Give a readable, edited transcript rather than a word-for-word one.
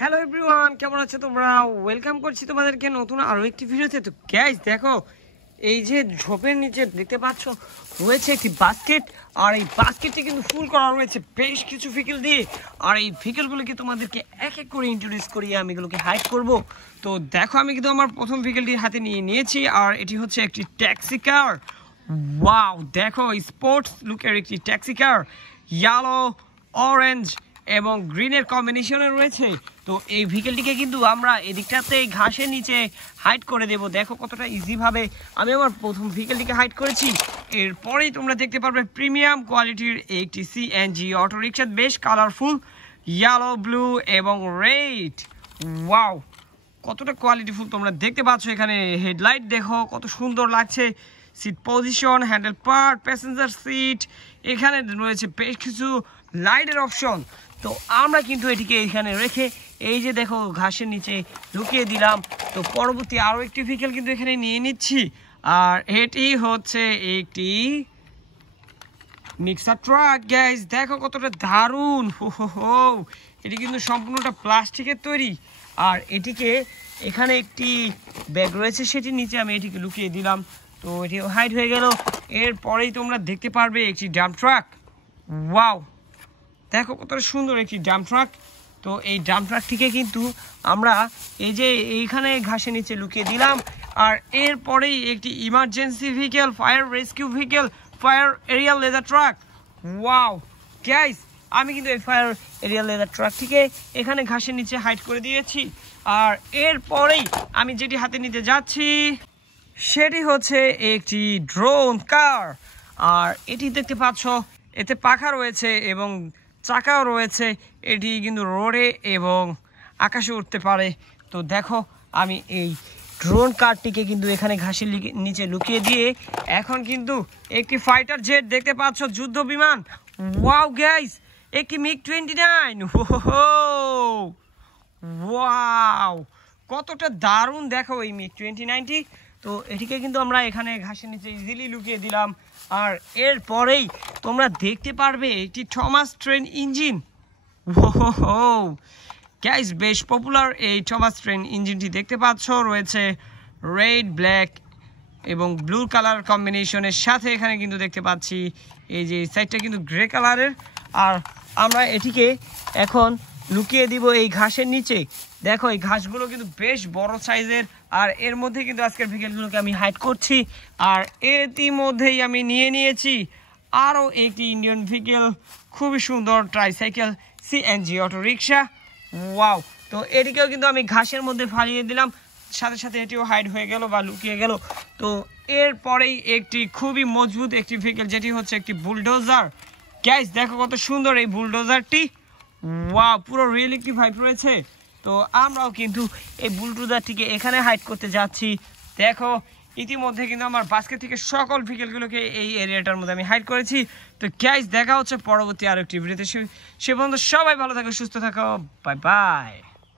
Hello everyone, কেমন আছো তোমরা? ওয়েলকাম করছি তোমাদেরকে নতুন আরো একটি ভিডিওতে। তো গাইস দেখো, এই যে ঝোপের নিচে দেখতে পাচ্ছ রয়েছে একটি বাস্কেট, আর এই বাস্কেটটি কিন্তু ফুল করা রয়েছে বেশ কিছু ফিকেল দিয়ে। আর এই ফিকেলগুলোকে তোমাদেরকে এক এক করে ইন্ট্রোডিউস করিয়ে আমি এগুলোকে হাইড করব। তো দেখো, আমি কিন্তু আমার প্রথম ফিকেলটি হাতে নিয়েছি, আর এটি হচ্ছে একটি ট্যাক্সি কার। ওয়াও, দেখো স্পোর্টস লুকের একটি ট্যাক্সি কার, ইয়েলো, অরেঞ্জ এবং গ্রিনের কম্বিনেশনে রয়েছে। তো এই ভেহিকেলটিকে কিন্তু আমরা এদিকটাতে ঘাসের নিচে হাইড করে দেব। দেখো কতটা ইজিভাবে আমি আমার প্রথম ভেহিকেলটিকে হাইড করেছি। এরপরেই তোমরা দেখতে পারবে প্রিমিয়াম কোয়ালিটির একটি সিএনজি অটোরিকশা, বেশ কালারফুল, ইয়েলো, ব্লু এবং রেড। ওয়াও, কতটা কোয়ালিটিফুল তোমরা দেখতে পাচ্ছ। এখানে হেডলাইট দেখো কত সুন্দর লাগছে, seat position, handle part, passenger seat, এখানে রয়েছে বেশ কিছু লাইটের অপশন। তো আমরা কিন্তু এটিকে এখানে রেখে এই যে দেখো ঘাসের নিচে ঢুকিয়ে দিলাম। তো পরবর্তী আরও একটি ভেহিকেল কিন্তু এখানে নিয়ে নিচ্ছি, আর এটি হচ্ছে একটি মিক্সার ট্রাক। গাইস দেখো কতটা দারুণ, হো, এটি কিন্তু সম্পূর্ণটা প্লাস্টিকের তৈরি। আর এটিকে এখানে একটি ব্যাগ রয়েছে, সেটির নিচে আমি এটিকে লুকিয়ে দিলাম। তো এটি হাইড হয়ে গেল। এরপরেই তোমরা দেখতে পারবে একটি ডাম্প ট্রাক। ওয়াও, দেখো কতটা সুন্দর একটি ডাম্প ট্রাক। তো এই ডাম্প ট্রাকটিকে কিন্তু আমরা এই যে এইখানে ঘাসের নিচে লুকিয়ে দিলাম। আর এরপরেই একটি emergency vehicle, fire rescue vehicle, fire aerial ladder truck. Wow guys, আমি কিন্তু এই ফায়ার এরিয়াল লেদার ট্রাকটিকে এখানে ঘাসের নিচে হাইড করে দিয়েছি। আর এরপরেই আমি যেটি হাতে নিতে যাচ্ছি সেটি হচ্ছে একটি ড্রোন কার। আর এটি দেখতে পাচ্ছ, এতে পাখা রয়েছে এবং চাকাও রয়েছে। এটি কিন্তু রোডে এবং আকাশে উঠতে পারে। তো দেখো, আমি এই ড্রোন কারটিকে কিন্তু এখানে ঘাসের নিচে লুকিয়ে দিয়ে এখন কিন্তু একটি ফাইটার জেট দেখতে পাচ্ছ, যুদ্ধ বিমান। ওয়াও গাইস, একটি MiG-29। ওয়াও, কতটা দারুণ দেখো এই MiG-29টি। তো এটিকে কিন্তু আমরা এখানে ঘাসের নিচে ইজিলি লুকিয়ে দিলাম। আর এরপরেই তোমরা দেখতে পারবে একটি থমাস ট্রেন ইঞ্জিন। গাইস, বেশ পপুলার এই থমাস ট্রেন ইঞ্জিনটি দেখতে পাচ্ছ, রয়েছে রেড, ব্ল্যাক এবং ব্লু কালার কম্বিনেশনের সাথে। এখানে কিন্তু দেখতে পাচ্ছি এই যে সাইডটা কিন্তু গ্রে কালারের। আর আমরা এটিকে এখন লুকিয়ে দিব এই ঘাসের নিচে। দেখো, এই ঘাসগুলো কিন্তু বেশ বড় সাইজের। আর এর মধ্যে কিন্তু আজকের ভেহিকেলগুলোকে আমি হাইড করছি। আর ইতিমধ্যেই আমি নিয়েছি আরও একটি ইন্ডিয়ান ভেহিকেল, খুবই সুন্দর tricycle CNG auto rickshaw. Wow, তো এটিকেও কিন্তু আমি ঘাসের মধ্যে ফালিয়ে দিলাম, সাথে সাথে এটিও হাইড হয়ে গেল বা লুকিয়ে গেল। তো এরপরেই একটি খুবই মজবুত একটি ভেহিকেল, যেটি হচ্ছে একটি বুলডোজার। গাইস দেখো কত সুন্দর এই বুলডোজারটি। ওয়াও, পুরো রিয়েলিটি ভাইব রয়েছে। তো আমরাও কিন্তু এই বুলডোজারটিকে এখানে হাইড করতে যাচ্ছি। দেখো, ইতিমধ্যে কিন্তু আমার বাস্কেট থেকে সকল ভেহিকেলগুলোকে এই এরিয়াটার মধ্যে আমি হাইড করেছি। তো গাইস দেখা হচ্ছে পরবর্তী আরেকটি ভিডিওতে। সে পর্যন্ত সবাই ভালো থাকো, সুস্থ থাকো, বাই বাই।